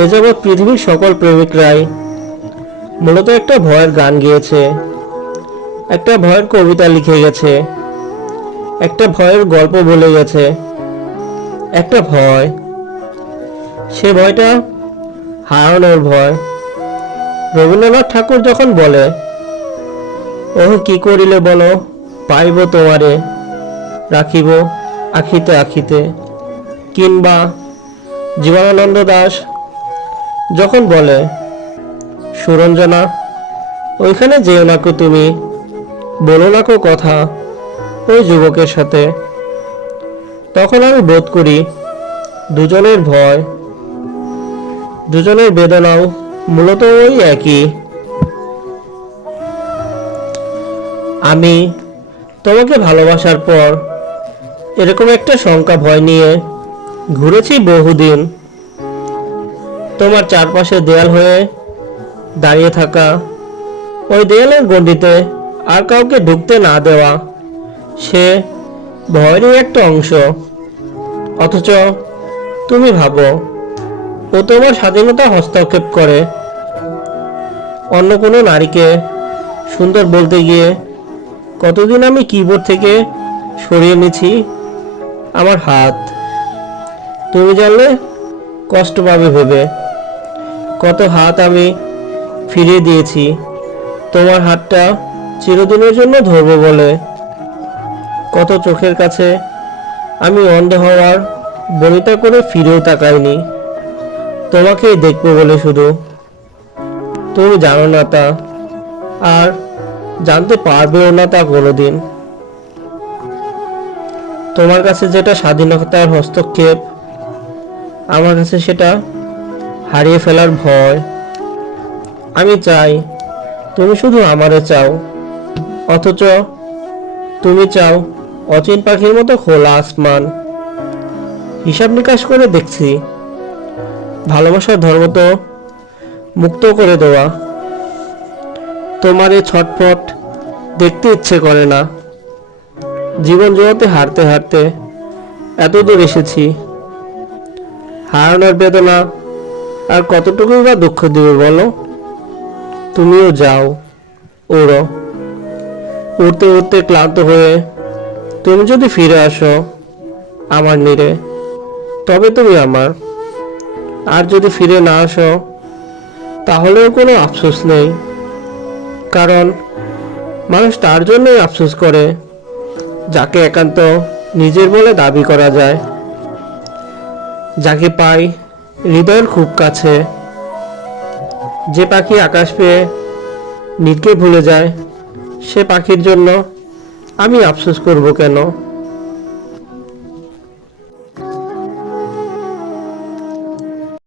এ যাবৎ পৃথিবীর সকল প্রেমিকরাই মূলত একটা ভয়ের গান গেয়েছে, একটা ভয়ের কবিতা লিখে গেছে, একটা ভয়ের গল্প বলে গেছে। একটা ভয়, সে ভয়টা হারানোর ভয়। রবীন্দ্রনাথ ঠাকুর যখন বলে, ওহ কি করিলে বলো, পাইব তোমারে, রাখিব আখিতে আখিতে। কিংবা জীবনানন্দ দাশ যখন বলে, সুরঞ্জনা ওইখানে যেও নাকো তুমি, বলো নাকো কথা ওই যুবকের সাথে। তখন আমি বোধ করি দুজনের ভয়, দুজনের বেদনাও মূলত ওই একই। আমি তোমাকে ভালোবাসার পর এরকম একটা শঙ্কা ভয় নিয়ে ঘুরেছি বহুদিন। তোমার চারপাশে দেয়াল হয়ে দাঁড়িয়ে থাকা, ওই দেয়ালের গণ্ডিতে আর কাউকে ঢুকতে না দেওয়া, সে ভয়েরই একটা অংশ। অথচ তুমি ভাবো, ও তোমার স্বাধীনতা হস্তক্ষেপ করে। অন্য কোনো নারীকে সুন্দর বলতে গিয়ে কতদিন আমি কিবোর্ড থেকে সরিয়ে নিয়েছি আমার হাত, তুমি জানলে কষ্ট পাবে ভেবে। কত হাত আমি ফিরিয়ে দিয়েছি তোমার হাতটা চিরদিনের জন্য ধরবো বলে। কত চোখের কাছে আমি অন্ধ হওয়ার বনিতা করে ফিরেও তাকাইনি তোমাকেই দেখবো বলে শুধু। তুমি জানো না তা, আর জানতে পারবেও না তা কোনোদিন। তোমার কাছে যেটা স্বাধীনতার হস্তক্ষেপ, আমার কাছে সেটা হারিয়ে ফেলার ভয়। আমি চাই তুমি শুধু আমারে চাও, অথচ তুমি চাও অচিন পাখির মতো খোলা আসমান। হিসাব নিকাশ করে দেখছি, ভালোবাসার ধর্ম তো মুক্ত করে দেওয়া। তোমার এই ছটফট দেখতে ইচ্ছে করে না। জীবন জগতে হারতে হারতে এত দূর এসেছি, হারানোর বেদনা আর কতটুকুই বা দুঃখ দিবে বলো। তুমিও যাও, ওড়ো। উড়তে উড়তে ক্লান্ত হয়ে তুমি যদি ফিরে আসো আমার নীড়ে, তবে তুমি আমার। আর যদি ফিরে না আসো, তাহলেও কোনো আফসোস নেই। কারণ মানুষ তার জন্যই আফসোস করে যাকে একান্ত নিজের বলে দাবি করা যায়, যাকে পাই হৃদয়ের খুব কাছে। যে পাখি আকাশ পেয়ে নীলকে ভুলে যায়, সে পাখির জন্য আমি আফসোস করব কেন?